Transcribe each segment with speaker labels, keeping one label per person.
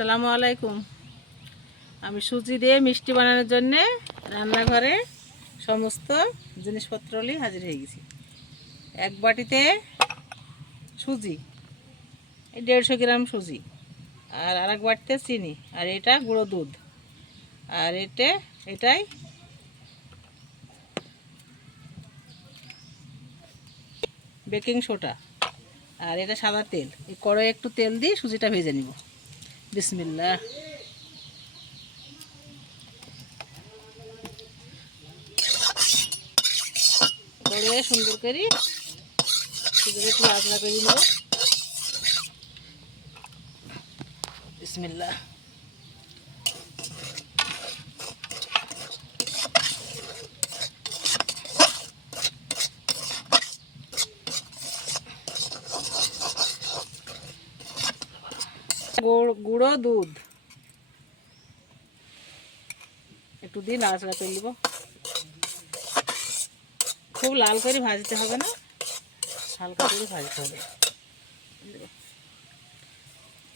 Speaker 1: আসসালামু আলাইকুম। আমি সুজি দিয়ে মিষ্টি বানানোর জন্যে রান্নাঘরে সমস্ত জিনিসপত্র নিয়ে হাজির হয়ে গেছি। এক বাটিতে সুজি, এই দেড়শো গ্রাম সুজি, আর আর এক বাটিতে চিনি, আর এটা গুঁড়ো দুধ, আর এটা এটাই বেকিং সোডা, আর এটা সাদা তেল। এই কড়াই একটু তেল দিয়ে সুজিটা ভেজে নিব। বিসমিল্লা করে সুন্দর করে। সুন্দর একটু আচড়া করে নেব বিসমিল্লা গুড়- দুধ। একটু দিয়ে নাড়াচাড়া করে নিব। খুব লাল করে ভাজতে হবে না, হালকা করে ভাজতে হবে।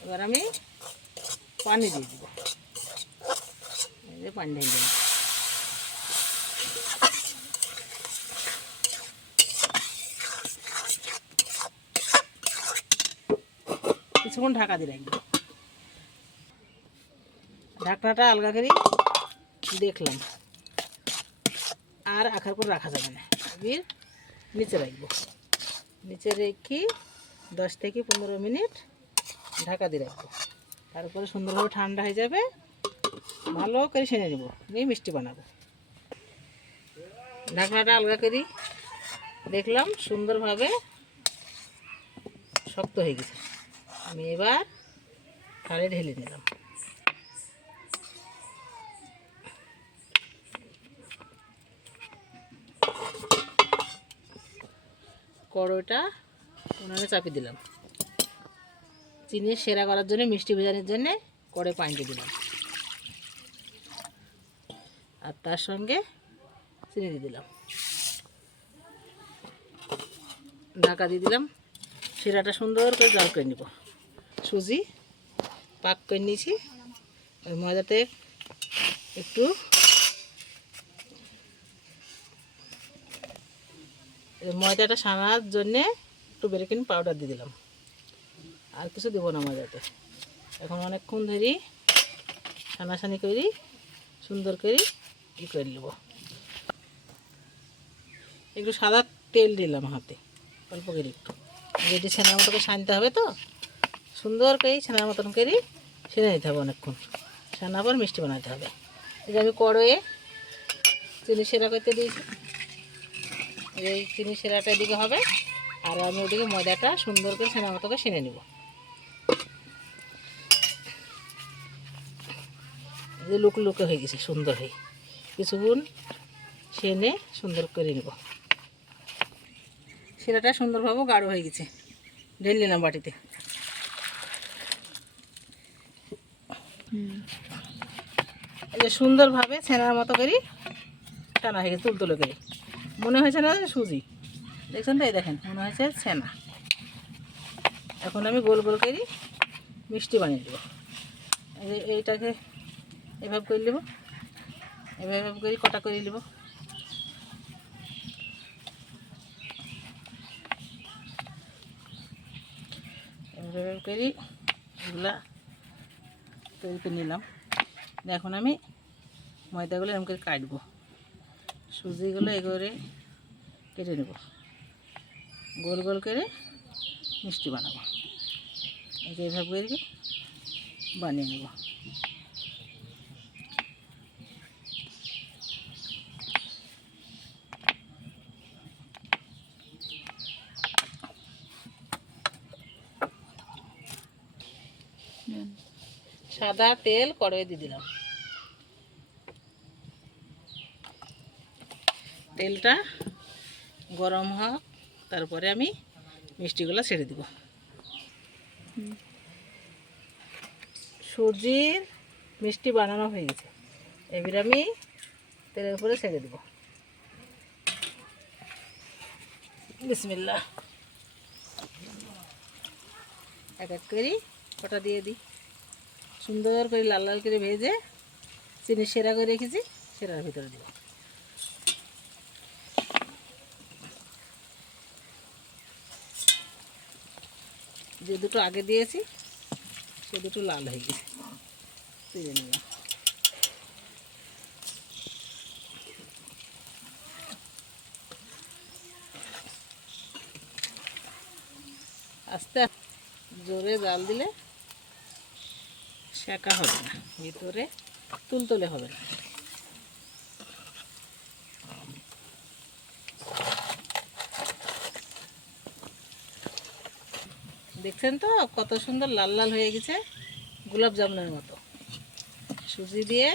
Speaker 1: এবার আমি পানি দিয়ে দিব। পানি ঢেলে কিছুক্ষণ ঢাকা দিয়ে রাখব। ঢাকনাটা আলগা করে, দেখলাম। আর আখার করে রাখা যাবে না। এবার নিচে রাখব। নিচে রেখে দশ থেকে পনেরো মিনিট ঢাকা দিয়ে রাখব। তারপরে সুন্দরভাবে ঠান্ডা হয়ে যাবে। ভালো করে সেনে নেব। নিয়ে মিষ্টি বানাবো। ঢাকনাটা আলগা করি। দেখলাম সুন্দরভাবে শক্ত হয়ে গেছে। আমি এবার থালে ঢেলে নিলাম। কড়োটা উনানে চাপিয়ে দিলাম। চিনি সেরা করার জন্য, মিষ্টি ভেজানোর জন্যে কড়ে পানি দিলাম। আর তার সঙ্গে চিনি দিয়ে দিলাম। ঢাকা দিয়ে দিলাম। সেরাটা সুন্দর করে জল করে নিব। সুজি পাক করে নিয়েছি। ওই ময়দাতে একটু ময়দাটা সানার জন্যে একটু বেরেকিন পাউডার দিয়ে দিলাম। আর কিছু দেবো না ময়দাতে। এখন অনেকক্ষণ ধরে সানাসানি করি, সুন্দর করে ই করে নেব। একটু সাদা তেল দিলাম হাতে, অল্প করে একটু। যেটি ছেনার মতো সানতে হবে তো, সুন্দর করে ছেনার মতন করে সেনে নিতে হবে অনেকক্ষণ। সানা পর মিষ্টি বানাতে হবে। এটা আমি কড়য়ে চিনি সেরা করতে দিয়েছি। এই চিনি সেরাটা এদিকে হবে। আর আমি ওদিকে ময়দাটা সুন্দর করে সেনার মতো করে সেনে নিব। যে লুক লুকে হয়ে গেছে, সুন্দর হয়ে। কিছুক্ষণ সেনে সুন্দর করে নিব। সেরাটা সুন্দরভাবে গাঢ় হয়ে গেছে ঢেলে নিলাম বাটিতে। সুন্দরভাবে ছেনার মতো করি টানা হয়ে গেছে, তুলতুলো করে মনে হয়েছে না সুজি? দেখছেন তো দেখেন, মনে হয়েছে ছেনা। এখন আমি গোল গোল করি মিষ্টি বানিয়ে দেবো। এই এইটাকে এভাবে করে নেব। এভাবে এভাবে করে কটা করে নেব। এভাবে করি এগুলা তৈরি করে নিলাম। এখন আমি ময়দাগুলো এরকম করে কাটবো। সুজিগুলো এগোরে কেটে নেব। গোল গোল করে মিষ্টি বানাবো। এই যে এইভাবে করে বানিয়ে নেব। সাদা তেল কড়াই দিয়ে দিলাম। তেলটা গরম হোক, তারপরে আমি মিষ্টিগুলো ছেড়ে দিব। সুজির মিষ্টি বানানো হয়ে গেছে। এবার আমি তেলের উপরে ছেড়ে দেব। বিসমিল্লা এক এক করে ওটা দিয়ে দিই। সুন্দর করে লাল লাল করে ভেজে, চিনি সেরা করে রেখেছি সেরার ভিতরে দিব। যে দুটো আগে দিয়েছি, সে দুটো লাল হয়ে গেছে। তুলে নিলাম। আস্তে জোরে জাল দিলে শেখা হবে না, ভিতরে তুলতুলে হবে না। দেখছেন তো? কত সুন্দর লাল লাল হয়ে গেছে গোলাপ জামুনের মতো। সুজি দিয়ে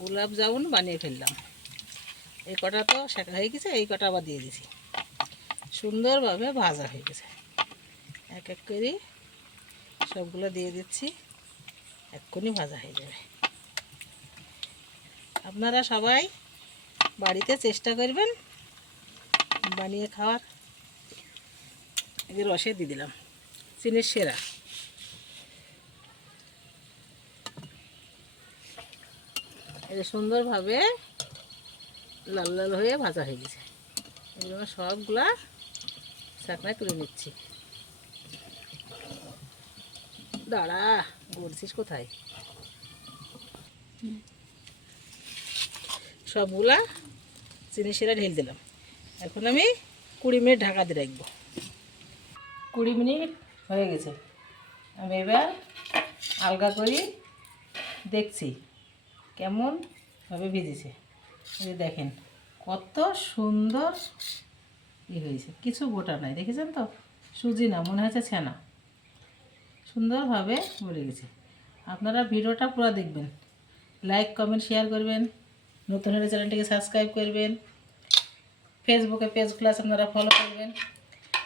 Speaker 1: গোলাপ জামুন বানিয়ে ফেললাম। এই কটা তো শেখা হয়ে গেছে, এই কটা আবার দিয়ে দিছি। সুন্দরভাবে ভাজা হয়ে গেছে। এক এক করে সবগুলো দিয়ে দিচ্ছি, এক্ষুনি ভাজা হয়ে যাবে। আপনারা সবাই বাড়িতে চেষ্টা করবেন বানিয়ে খাওয়ার। এদের রসে দিয়ে দিলাম। চিনির সেরা। এটা সুন্দরভাবে লাল লাল হয়ে ভাজা হয়ে গেছে। এগুলো সবগুলা চাকনায় তুলে নিচ্ছি। দাঁড়া, বলছিস কোথায়? সবগুলা চিনি সেরা ঢেল দিলাম। এখন আমি কুড়ি মিনিট ঢাকা দিয়ে রাখব। কুড়ি মিনিট হয়ে গেছে। আমি এবার আলগা করি দেখছি কেমনভাবে ভিজেছে। এই দেখেন, কত সুন্দর ই হয়েছে। কিছু গোটা নাই, দেখেছেন তো? সুজি না, মনে হচ্ছে ছানা। সুন্দরভাবে মরে গেছে। আপনারা ভিডিওটা পুরো দেখবেন। লাইক, কমেন্ট, শেয়ার করবেন। নতুন হলে চ্যানেলটিকে সাবস্ক্রাইব করবেন। ফেসবুকে পেজ ক্লাস আপনারা ফলো করবেন।